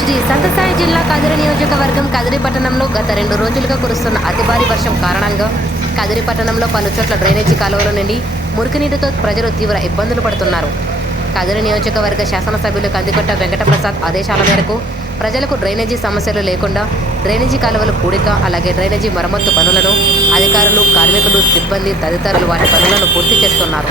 శ్రీ సంతసాయి జిల్లా కదిరి నియోజకవర్గం కదిరి పట్టణంలో గత రెండు రోజులుగా కురుస్తున్న అతి భారీ వర్షం కారణంగా కదిరి పట్టణంలో పలు చోట్ల డ్రైనేజీ కాలువల నుండి మురికినీటితో ప్రజలు తీవ్ర ఇబ్బందులు పడుతున్నారు కదిరి నియోజకవర్గ శాసనసభ్యులు కందికొట్ట వెంకటప్రసాద్ ఆదేశాల మేరకు ప్రజలకు డ్రైనేజీ సమస్యలు లేకుండా డ్రైనేజీ కాలువలు పూడిక అలాగే డ్రైనేజీ మరమ్మత్తు పనులను అధికారులు కార్మికులు సిబ్బంది తదితరులు వారి పనులను పూర్తి చేస్తున్నారు